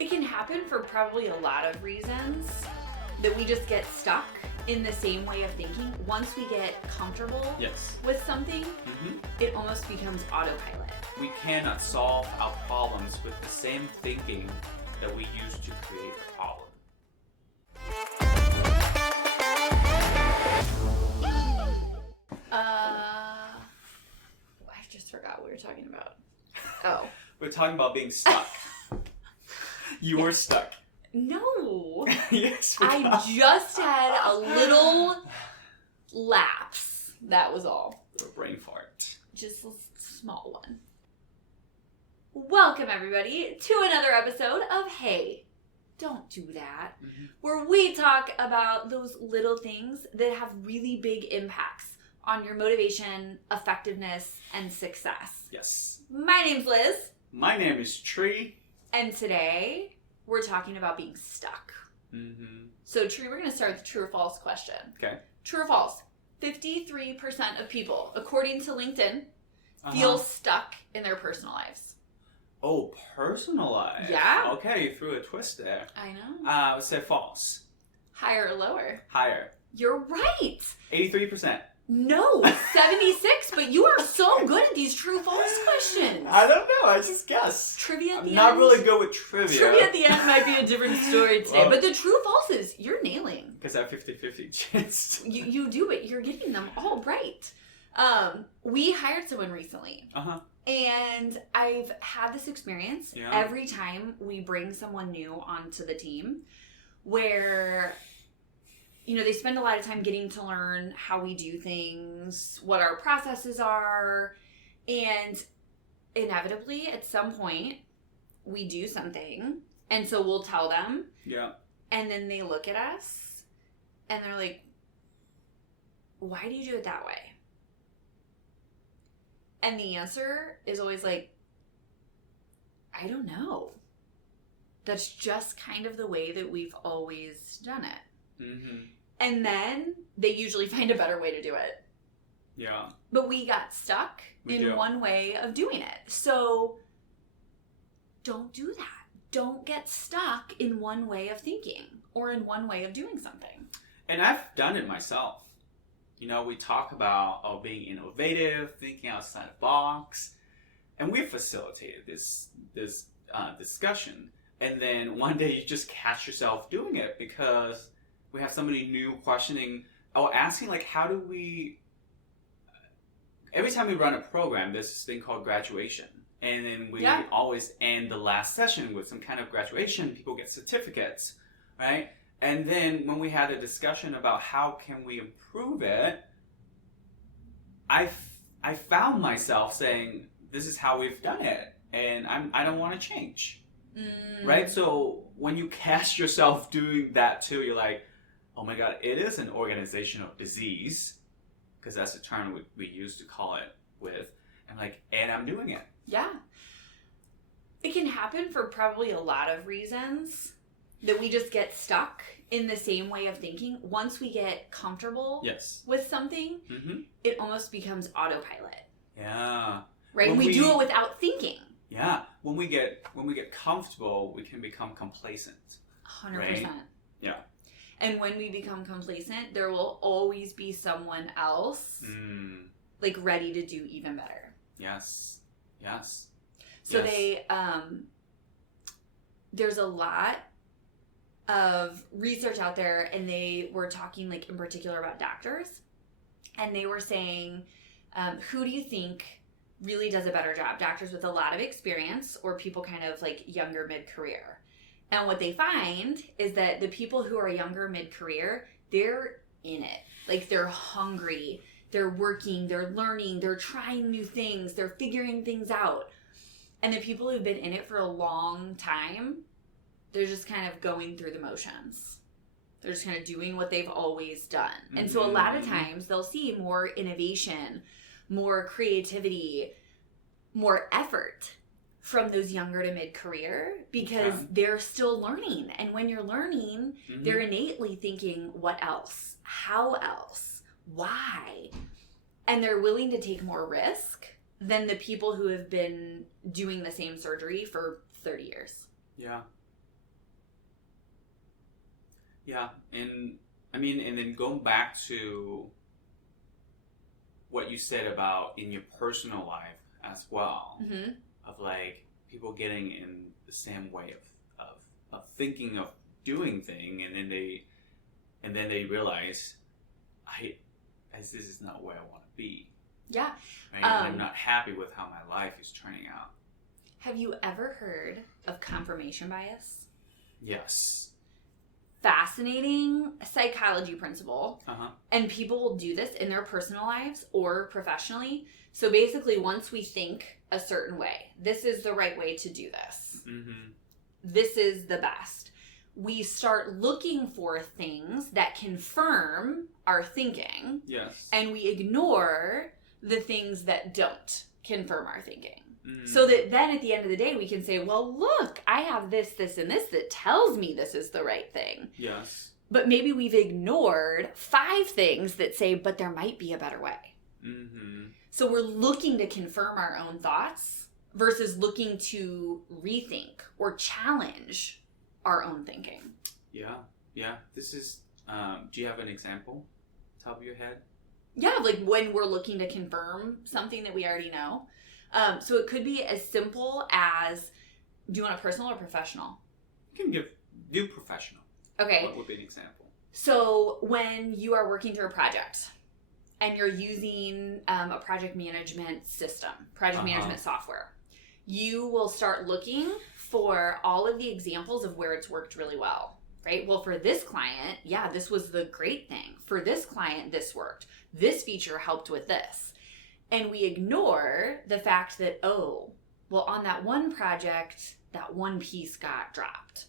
It can happen for probably a lot of reasons that we just get stuck in the same way of thinking. Once we get comfortable with something, it almost becomes autopilot. We cannot solve our problems with the same thinking that we use to create a problem. I just forgot what we were talking about. Oh. We're talking about being stuck. You were stuck. No. Yes, I just had a little lapse. That was all. A brain fart. Just a small one. Welcome, everybody, to another episode of Hey, Don't Do That, where we talk about those little things that have really big impacts on your motivation, effectiveness, and success. Yes. My name's Liz. My name is Tree. And today, we're talking about being stuck. So, Tree, we're going to start with the true or false question. Okay. True or false? 53% of people, according to LinkedIn, feel stuck in their personal lives. Oh, personal life. Yeah. Okay, you threw a twist there. I know. I would say false. Higher or lower? Higher. You're right. 83%. No, 76, but you are so good at these true-false questions. I don't know, I just guess. Trivia at the end. I'm not really good with trivia. Trivia at the end might be a different story today, but the true-falses, you're nailing. Because I have 50-50 chance. You do it. You're getting them all right. We hired someone recently. And I've had this experience every time we bring someone new onto the team where, you know, they spend a lot of time getting to learn how we do things, what our processes are, and inevitably at some point we do something, and so we'll tell them. Yeah. And then they look at us and they're like, why do you do it that way? And the answer is always like, I don't know. That's just kind of the way that we've always done it. And then they usually find a better way to do it. Yeah. But we got stuck in one way of doing it. So don't do that. Don't get stuck in one way of thinking or in one way of doing something. And I've done it myself. You know, we talk about being innovative, thinking outside the box, and we've facilitated this discussion. And then one day you just catch yourself doing it because we have somebody new questioning or asking, like, how do we... Every time we run a program, there's this thing called graduation. And then we always end the last session with some kind of graduation. People get certificates, right? And then when we had a discussion about how can we improve it, I found myself saying, this is how we've done it, and I don't want to change, right? So when you catch yourself doing that too, you're like, oh my God, it is an organizational disease, because that's the term we used to call it with, and I'm doing it. Yeah. It can happen for probably a lot of reasons that we just get stuck in the same way of thinking. Once we get comfortable with something, it almost becomes autopilot. Yeah. Right? And we do it without thinking. Yeah. When we get comfortable, we can become complacent. 100%. Right? Yeah. And when we become complacent, there will always be someone else like ready to do even better. Yes. Yes. So there's a lot of research out there, and they were talking like in particular about doctors, and they were saying, who do you think really does a better job? Doctors with a lot of experience or people kind of like younger mid-career? And what they find is that the people who are younger mid-career, they're in it. Like they're hungry, they're working, they're learning, they're trying new things, they're figuring things out. And the people who've been in it for a long time, they're just kind of going through the motions. They're just kind of doing what they've always done. And so a lot of times they'll see more innovation, more creativity, more effort from those younger to mid-career because they're still learning. And when you're learning, they're innately thinking, what else? How else? Why? And they're willing to take more risk than the people who have been doing the same surgery for 30 years. Yeah. Yeah, and I mean, and then going back to what you said about in your personal life as well, Mm-hmm. of like people getting in the same way of thinking of doing thing, and then they realize, this is not where I want to be. Yeah. Right? And I'm not happy with how my life is turning out. Have you ever heard of confirmation bias? Yes. Fascinating psychology principle. Uh-huh. And people will do this in their personal lives or professionally. So basically, once we think a certain way, this is the right way to do this. Mm-hmm. This is the best. We start looking for things that confirm our thinking. Yes. And we ignore the things that don't confirm our thinking. Mm. So that then at the end of the day, we can say, well, look, I have this, this, and this that tells me this is the right thing. Yes. But maybe we've ignored 5 things that say, but there might be a better way. Mm-hmm. So we're looking to confirm our own thoughts versus looking to rethink or challenge our own thinking. Yeah. Yeah. This is, do you have an example? Top of your head? Yeah, like when we're looking to confirm something that we already know. So it could be as simple as, do you want a personal or professional? You can do professional. Okay. What would be an example? So when you are working through a project and you're using a project management system, project management software, you will start looking for all of the examples of where it's worked really well, right? Well, for this client, yeah, this was the great thing. For this client, this worked. This feature helped with this. And we ignore the fact that, oh, well, on that one project, that one piece got dropped.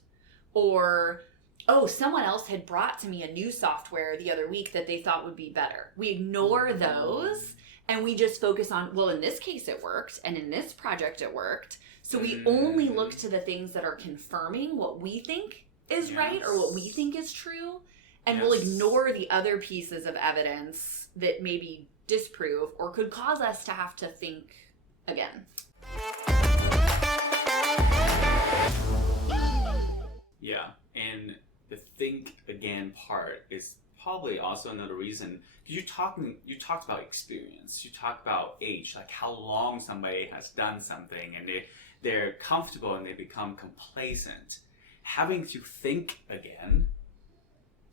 Or, oh, someone else had brought to me a new software the other week that they thought would be better. We ignore those and we just focus on, well, in this case it worked, and in this project it worked. So we only look to the things that are confirming what we think is right or what we think is true. And we'll ignore the other pieces of evidence that maybe disprove or could cause us to have to think again. Yeah, and the think again part is probably also another reason, because you talked about experience, you talked about age, like how long somebody has done something and they're comfortable and they become complacent. Having to think again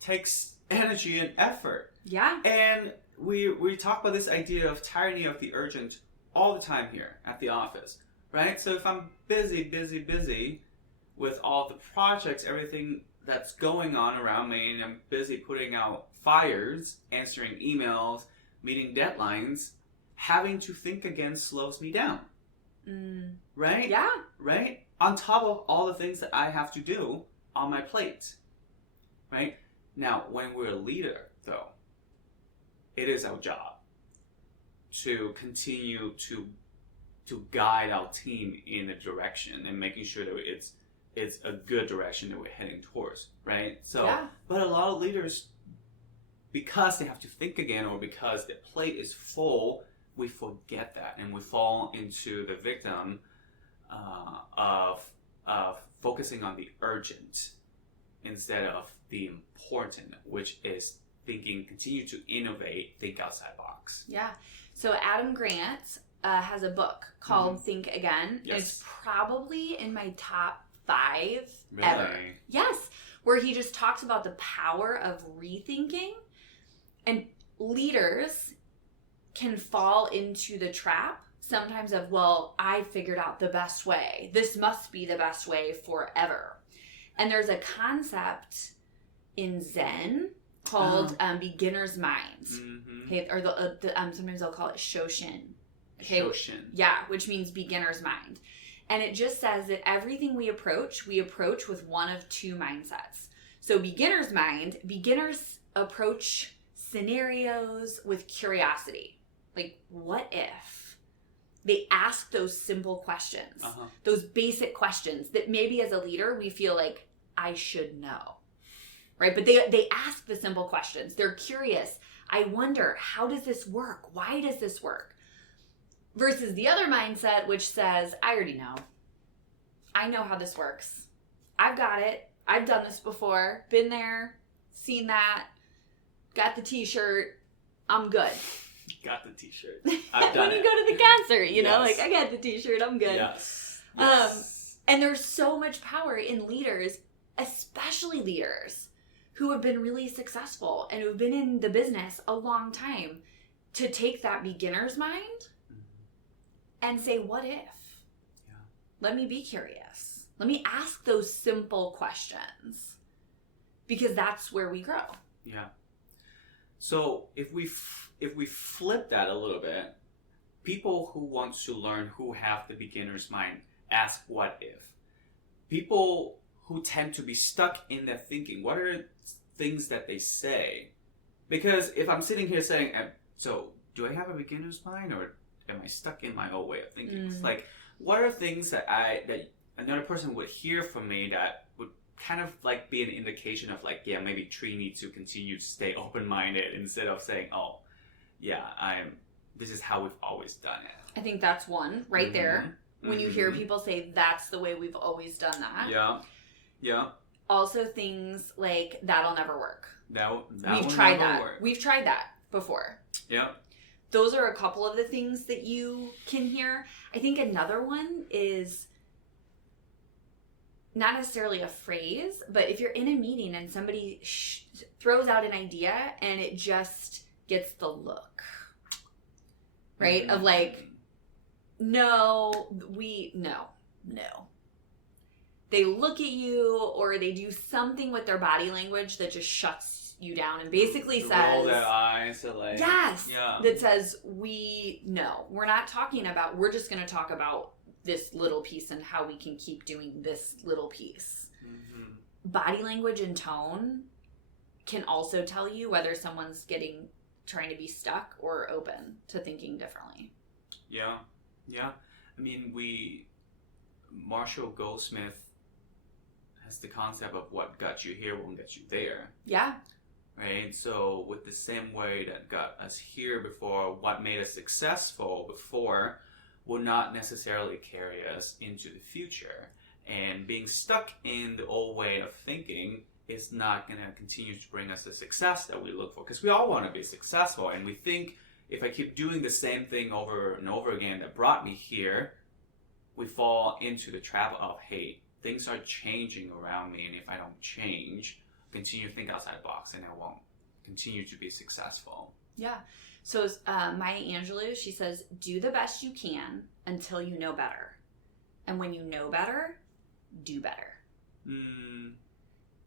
takes energy and effort. Yeah. And we talk about this idea of tyranny of the urgent all the time here at the office, right? So if I'm busy with all the projects, everything that's going on around me, and I'm busy putting out fires, answering emails, meeting deadlines, having to think again slows me down. Right? Yeah. Right? On top of all the things that I have to do on my plate. Right? Now, when we're a leader, though, it is our job to continue to guide our team in a direction and making sure that it's a good direction that we're heading towards, right? So, yeah. But a lot of leaders, because they have to think again or because their plate is full, we forget that and we fall into the victim of focusing on the urgent instead of the important, which is continue to innovate, think outside the box. Yeah. So Adam Grant has a book called Think Again. Yes. It's probably in my top 5 Really? ever. Yes. Where he just talks about the power of rethinking, and leaders can fall into the trap sometimes of, well, I figured out the best way. This must be the best way forever. And there's a concept in Zen called beginner's mind. Mm-hmm. Okay, or sometimes they'll call it Shoshin. Okay, Shoshin. yeah, which means beginner's mind. And it just says that everything we approach with one of 2 mindsets. So beginner's mind, beginners approach scenarios with curiosity. Like, what if? They ask those simple questions, those basic questions that maybe as a leader we feel like, I should know. Right? But they ask the simple questions. They're curious. I wonder, how does this work? Why does this work? Versus the other mindset, which says, I already know. I know how this works. I've got it. I've done this before. Been there. seen that, got the t-shirt, I'm good. Got the t-shirt. I've done when you it. go to the concert, you know, Yes. like, I got the t-shirt, I'm good. Yes. And there's so much power in leaders, especially leaders who have been really successful and who have been in the business a long time, to take that beginner's mind and say, what if? Yeah. Let me be curious. Let me ask those simple questions, because that's where we grow. Yeah. So if we flip that a little bit, people who want to learn, who have the beginner's mind, ask what if. People who tend to be stuck in their thinking, what are things that they say? Because if I'm sitting here saying, so do I have a beginner's mind, or am I stuck in my old way of thinking? It's like, what are things that another person would hear from me that would kind of like be an indication of like, yeah, maybe Tree needs to continue to stay open-minded, instead of saying, oh, yeah, this is how we've always done it. I think that's one right there. When you hear people say that's the way we've always done that. Yeah. Yeah. Also things like, that'll never work. We've tried that. We've tried that before. Yeah. Those are a couple of the things that you can hear. I think another one is not necessarily a phrase, but if you're in a meeting and somebody throws out an idea and it just gets the look, right? Of like, no. They look at you, or they do something with their body language that just shuts you down and basically says, roll their eyes, or like, yes, yeah. That says, we're not talking about, we're just going to talk about this little piece and how we can keep doing this little piece. Mm-hmm. Body language and tone can also tell you whether someone's trying to be stuck or open to thinking differently. Yeah. I mean, Marshall Goldsmith has the concept of what got you here won't get you there. Yeah. Right? So with the same way that got us here before, what made us successful before will not necessarily carry us into the future. And being stuck in the old way of thinking is not going to continue to bring us the success that we look for. Because we all want to be successful, and we think, if I keep doing the same thing over and over again that brought me here, we fall into the trap of, hey, things are changing around me, and if I don't change, continue to think outside the box, and I won't continue to be successful. Yeah. So Maya Angelou, she says, do the best you can until you know better. And when you know better, do better.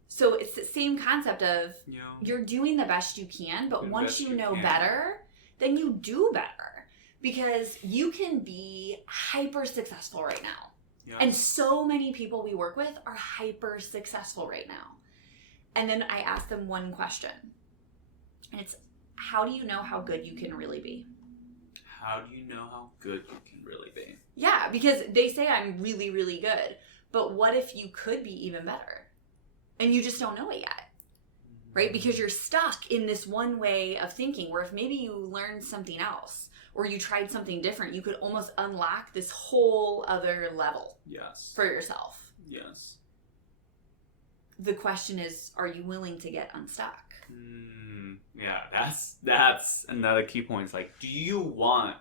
So it's the same concept of, you're doing the best you can, but once you know better, then you do better, because you can be hyper successful right now. Yeah. And so many people we work with are hyper successful right now. And then I ask them one question, and it's, how do you know how good you can really be? How do you know how good you can really be? Yeah, because they say I'm really, really good, but what if you could be even better? And you just don't know it yet. Right? Because you're stuck in this one way of thinking, where if maybe you learned something else or you tried something different, you could almost unlock this whole other level. Yes. For yourself. Yes. The question is, are you willing to get unstuck? Yeah, that's another key point. It's like, do you want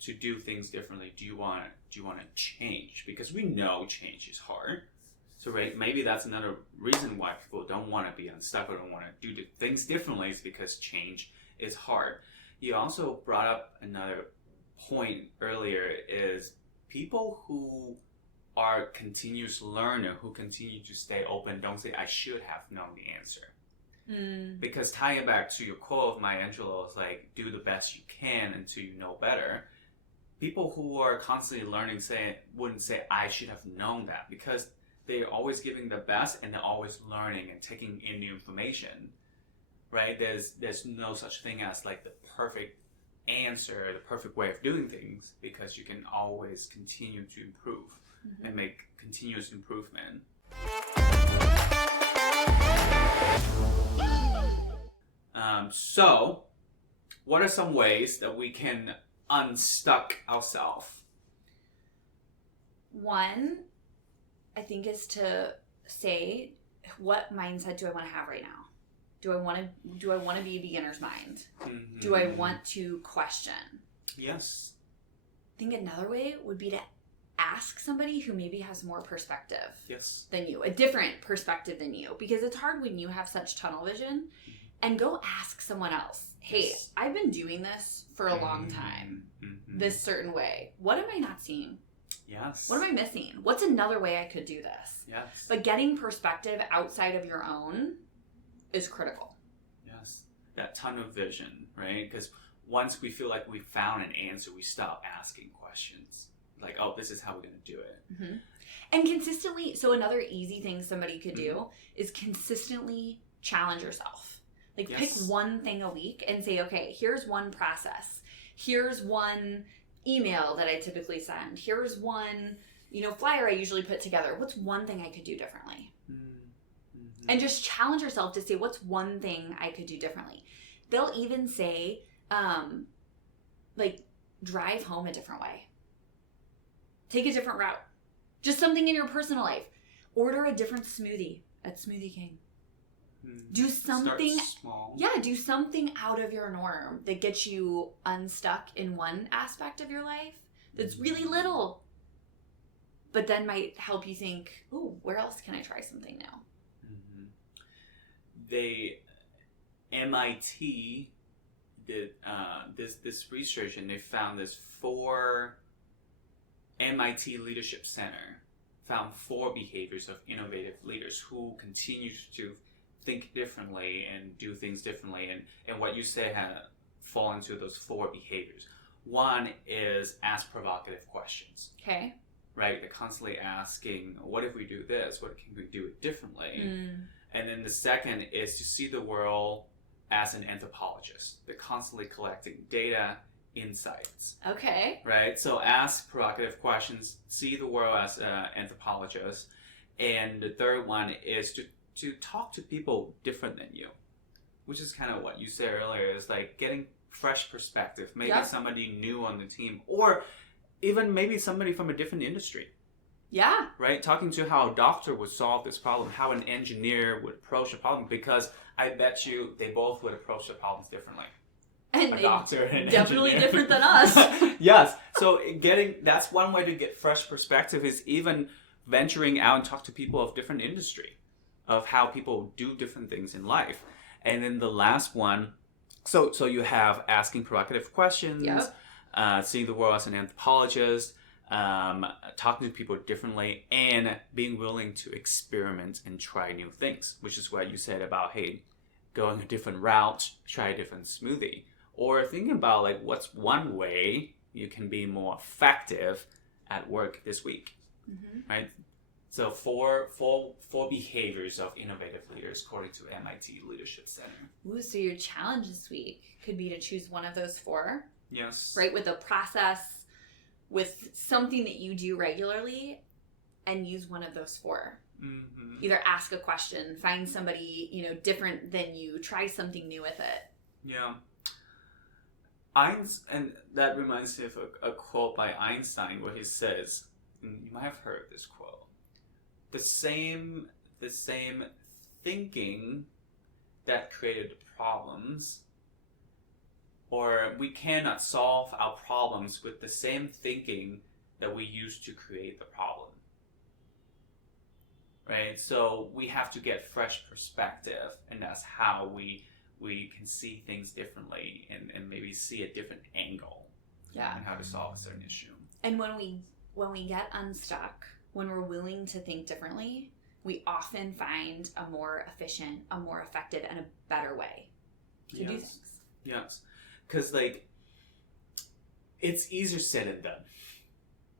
to do things differently? Do you want to change? Because we know change is hard. So right, maybe that's another reason why people don't want to be unstuck or don't want to do things differently, is because change is hard. You also brought up another point earlier, is people who are continuous learner, who continue to stay open, don't say, I should have known the answer. Because tying it back to your quote of Maya Angelou, is like, do the best you can until you know better. People who are constantly learning wouldn't say, I should have known that, because they're always giving the best and they're always learning and taking in new information, right? There's no such thing as like the perfect answer, the perfect way of doing things, because you can always continue to improve and make continuous improvement. So, what are some ways that we can unstuck ourselves? One, I think, is to say, what mindset do I want to have right now? Do I want to be a beginner's mind? Mm-hmm. Do I want to question? Yes. I think another way would be to ask somebody who maybe has more perspective Yes. than you, a different perspective than you, because it's hard when you have such tunnel vision. And go ask someone else, hey, Yes. I've been doing this for a long time, this certain way. What am I not seeing? Yes. What am I missing? What's another way I could do this? Yes. But getting perspective outside of your own is critical. Yes. That tunnel vision, right? Because once we feel like we found an answer, we stop asking questions. Like, oh, this is how we're going to do it. Mm-hmm. And consistently, so another easy thing somebody could do is consistently challenge yourself. Like, pick one thing a week and say, okay, here's one process. Here's one email that I typically send. Here's one, flyer I usually put together. What's one thing I could do differently? Mm-hmm. And just challenge yourself to say, what's one thing I could do differently? They'll even say, drive home a different way. Take a different route. Just something in your personal life. Order a different smoothie at Smoothie King. Do something. Start small. Yeah, do something out of your norm that gets you unstuck in one aspect of your life that's really little, but then might help you think, ooh, where else can I try something new? MIT did this research, and they found this 4 MIT Leadership Center found 4 behaviors of innovative leaders who continue to think differently and do things differently, and what you say fall into those 4 behaviors. One is ask provocative questions. Okay. Right? They're constantly asking, what if we do this? What can we do it differently? And then the second is to see the world as an anthropologist. They're constantly collecting data, insights. Okay. Right? So ask provocative questions, see the world as an anthropologist. And the third one is to talk to people different than you, which is kind of what you said earlier, is like getting fresh perspective, maybe somebody new on the team, or even maybe somebody from a different industry. Yeah. Right? Talking to how a doctor would solve this problem, how an engineer would approach a problem, because I bet you they both would approach the problems differently. And a doctor and an definitely engineer. Different than us. Yes. So that's one way to get fresh perspective, is even venturing out and talk to people of different industry, of how people do different things in life. And then the last one, so you have asking provocative questions, seeing the world as an anthropologist, talking to people differently, and being willing to experiment and try new things, which is what you said about, hey, going a different route, try a different smoothie. Or thinking about, like, what's one way you can be more effective at work this week, right? So four behaviors of innovative leaders according to MIT Leadership Center. Ooh, so your challenge this week could be to choose one of those 4. Yes. Right, with a process, with something that you do regularly, and use one of those 4. Mm-hmm. Either ask a question, find somebody, different than you, try something new with it. Yeah. And that reminds me of a quote by Einstein where he says, and you might have heard this quote, the same thinking that created problems, or we cannot solve our problems with the same thinking that we used to create the problem. Right? So we have to get fresh perspective, and that's how we can see things differently and maybe see a different angle on how to solve a certain issue. And when we get unstuck, when we're willing to think differently, we often find a more efficient, a more effective, and a better way to do things. Yes. Because, it's easier said than done.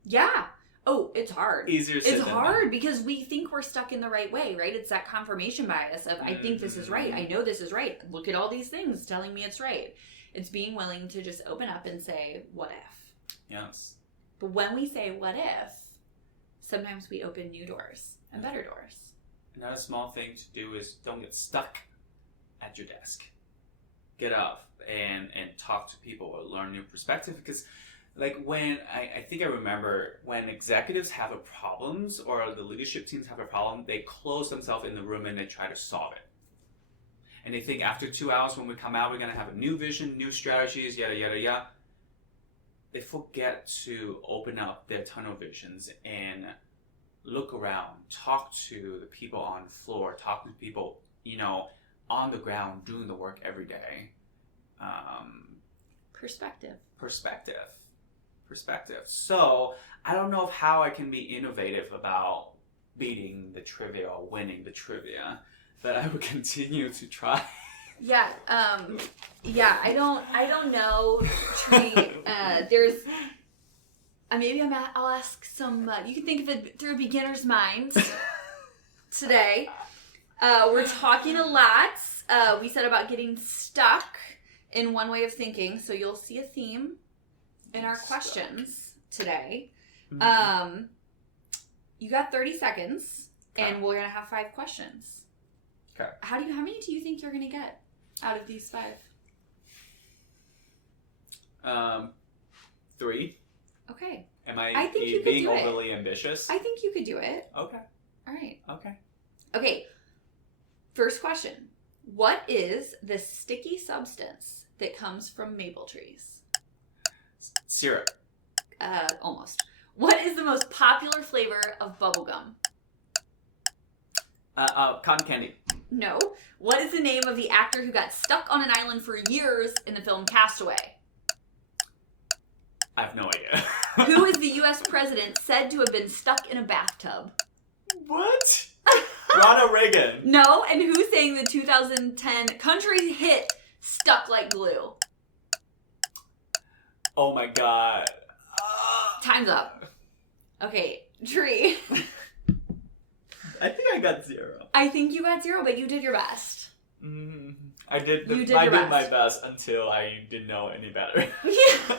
Yeah. Oh, it's hard. Easier said than done. It's hard because we think we're stuck in the right way, right? It's that confirmation bias of, I think this is right. I know this is right. Look at all these things telling me it's right. It's being willing to just open up and say, what if? Yes. But when we say, what if, sometimes we open new doors and better doors. Another small thing to do is don't get stuck at your desk. Get up and talk to people or learn new perspective, because when I think I remember when executives have a problems or the leadership teams have a problem, they close themselves in the room and they try to solve it. and they think after 2 hours when we come out, we're going to have a new vision, new strategies, yada, yada, yada. They forget to open up their tunnel visions and look around, talk to the people on the floor, talk to people, on the ground doing the work every day. Perspective. So I don't know how I can be innovative about beating the trivia or winning the trivia, but I will continue to try. Yeah, I don't know, Tree. There's, I'll ask some, you can think of it through a beginner's mind today. We're talking a lot, we said about getting stuck in one way of thinking, so you'll see a theme in our questions today. Mm-hmm. You got 30 seconds, Okay. and we're going to have 5 questions. Okay. How many do you think you're going to get out of these 5? 3. Okay. Am I think you could being do it. overly ambitious? I think you could do it. Okay. All right. Okay. First question. What is the sticky substance that comes from maple trees? Syrup. Almost. What is the most popular flavor of bubblegum? Cotton candy. No. What is the name of the actor who got stuck on an island for years in the film Castaway? I have no idea. Who is the U.S. president said to have been stuck in a bathtub? What? Ronald Reagan. No, and who sang the 2010 country hit Stuck Like Glue? Oh my god. Time's up. Okay, Tree. I think I got 0. I think you got 0, but you did your best. I did You did I your did my best. best until I didn't know any better. Yeah.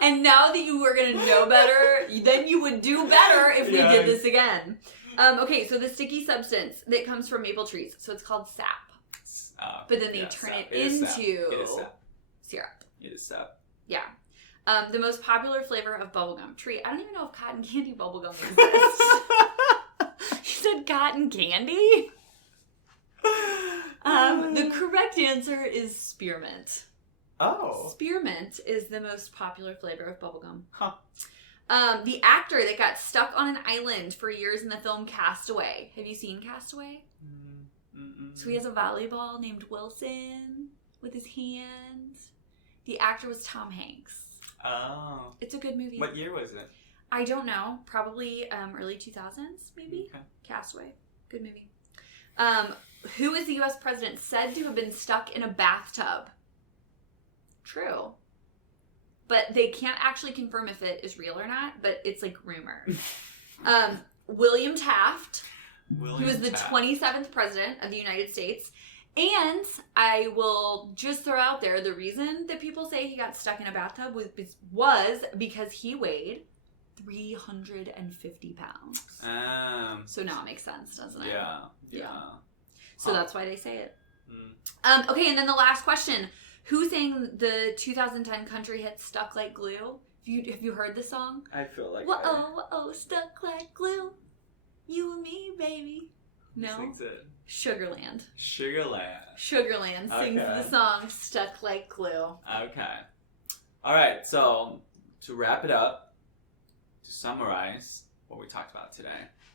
And now that you were going to know better, then you would do better if we Yeah. did this again. Okay, so the sticky substance that comes from maple trees, so it's called sap. But then they turn sap. it is into sap. It is sap. syrup. It is sap. Yeah. The most popular flavor of bubblegum. Tree, I don't even know if cotton candy bubblegum exists. You said cotton candy? The correct answer is spearmint. Oh. Spearmint is the most popular flavor of bubblegum. Huh. The actor that got stuck on an island for years in the film Castaway. Have you seen Castaway? So he has a volleyball named Wilson with his hand. The actor was Tom Hanks. Oh. It's a good movie. What year was it? I don't know. Probably early 2000s, maybe. Okay. Castaway. Good movie. Who is the U.S. president said to have been stuck in a bathtub? True. But they can't actually confirm if it is real or not, but it's like rumor. William Taft, who was the 27th president of the United States. And I will just throw out there, the reason that people say he got stuck in a bathtub was because he weighed 350 pounds. So now it makes sense, doesn't it? Yeah. So that's why they say it. Okay, and then the last question. Who sang the 2010 country hit Stuck Like Glue? Have you heard the song? I feel like Whoa, stuck like glue. You and me, baby. No? Sings it. Sugarland. Sugarland. Sugarland sings Okay. the song Stuck Like Glue. Okay. All right. So to wrap it up, to summarize what we talked about today.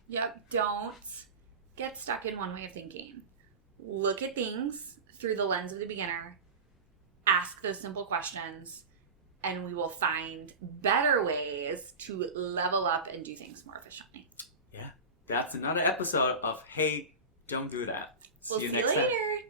Yep, don't get stuck in one way of thinking. Look at things through the lens of the beginner. Ask those simple questions, and we will find better ways to level up and do things more efficiently. Yeah. That's another episode of Hey, Don't Do That. We'll see you next time. later.